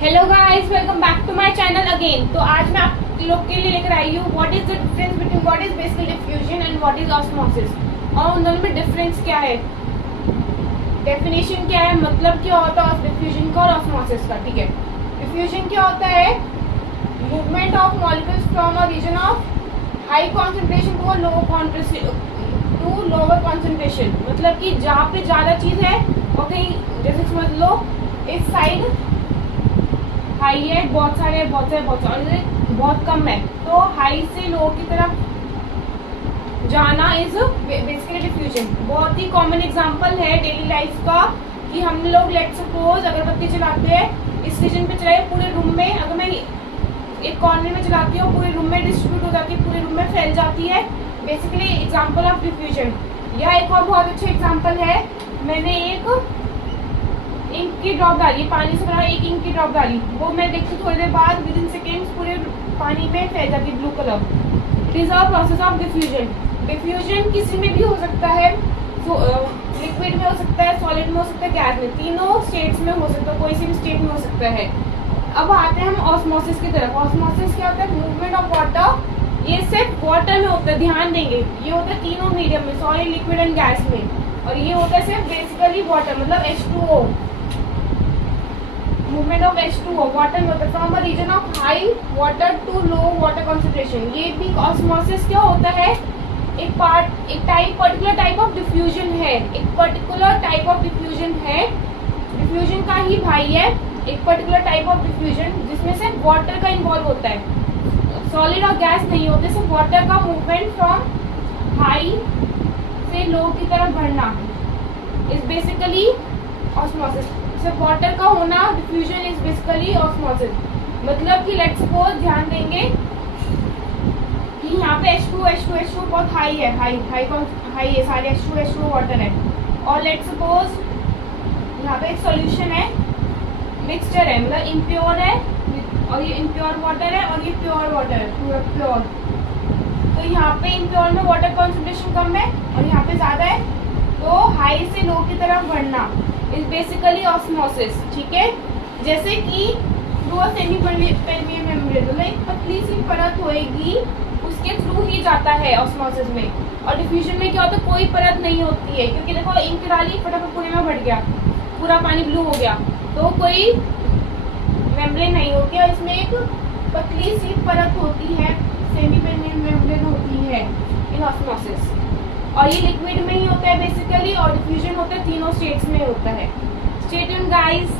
Hello guys, welcome back to my channel again. तो आज मैं आप लोग के लिए लेकर आई हूँ what is the difference between what is basically diffusion and what is osmosis, और उन दोनों में डिफरेंस क्या है, डेफिनेशन क्या है, मतलब क्या होता है डिफ्यूजन का और ऑस्मोसिस का। ठीक है, डिफ्यूजन क्या होता है? Movement of molecules from a region of high concentration to lower concentration. मतलब कि जहाँ पे ज्यादा चीज है और कहीं, जैसे समझ लो इस साइड हाई है, बहुत सारे बहुत कम है, तो हाई से लो की तरफ जाना इज बेसिकली डिफ्यूजन। बहुत ही कॉमन एग्जांपल है डेली लाइफ का कि हम लोग लेट सपोज अगरबत्ती चलाते हैं, इस रीजन पे चलाए पूरे रूम में, अगर मैं एक कॉर्नर में चलाती हूँ पूरे रूम में डिस्ट्रीब्यूट हो जाती है, पूरे रूम में फैल जाती है, बेसिकली एग्जाम्पल ऑफ डिफ्यूजन। यह एक और बहुत अच्छा एग्जाम्पल है, मैंने एक इंक की ड्रॉप डाली, पानी से भरा एक इंक की ड्रॉप डाली, वो मैं देखती थोड़ी देर बाद विद इन सेकेंड्स पूरे पानी में फैल जाती है, blue colour. It is a process of diffusion. Diffusion किसी में भी हो सकता है, लिक्विड में हो सकता है, सॉलिड में हो सकता है, गैस में, तीनों स्टेट्स में हो सकता है, कोई सी भी स्टेट में हो सकता है। अब आते हैं हम ऑस्मोसिस की तरफ। ऑस्मोसिस क्या होता है? Movement of water. ये सिर्फ वाटर में होता है, ध्यान देंगे, ये होता है तीनों मीडियम में, सॉलिड, लिक्विड एंड गैस में, और ये होता है सिर्फ बेसिकली वाटर, मतलब H2O। Movement of H2O water में होता है from a region of high water to low water concentration. ये भी ऑस्मोसिस क्या होता है? पर्टिकुलर टाइप ऑफ डिफ्यूजन है, एक पर्टिकुलर टाइप ऑफ डिफ्यूजन है, डिफ्यूजन का ही भाई है, एक पर्टिकुलर टाइप ऑफ डिफ्यूजन जिसमें से वाटर का इन्वॉल्व होता है, सॉलिड और गैस नहीं होते, सिर्फ वाटर का मूवमेंट फ्रॉम हाई से लो की तरफ बढ़ना इज बेसिकली ऑस्मोसिस। सिर्फ वाटर का होना डिफ्यूजन इज बेसिकली ऑस्मोसिस। मतलब कि लेट्स सपोज, ध्यान देंगे कि यहाँ पे H2 बहुत हाई है, हाई है, सारे H2 वाटर है, और लेट्स सपोज यहाँ पे एक सॉल्यूशन है, मिक्सचर है, मतलब इम्प्योर है, और ये इम्प्योर वाटर है और ये प्योर वाटर है, पूरा प्योर। तो यहाँ पे इम्प्योर में वाटर कॉन्सेंट्रेशन कम है और यहाँ पे ज्यादा है, तो हाई से लो की तरफ बढ़ना इज बेसिकली ऑस्मोसिस। ठीक है, जैसे कि through a semi permeable membrane, मतलब एक पतली सी परत होएगी, उसके थ्रू ही जाता है ऑस्मोसिस में। और डिफ्यूजन में क्या होता है? कोई परत नहीं होती है, क्योंकि देखो इंक डाली, फटाफट पूरे में बढ़ गया, पूरा पानी ब्लू हो गया, तो कोई मेम्ब्रेन नहीं होती है, इसमें एक पतली सी परत होती है, सेमी परमिएबल मेम्ब्रेन होती है इन ऑस्मोसिस। और ये लिक्विड में ही होता है बेसिकली, और डिफ्यूजन होता है तीनों स्टेट्स में होता है। Stay tuned guys.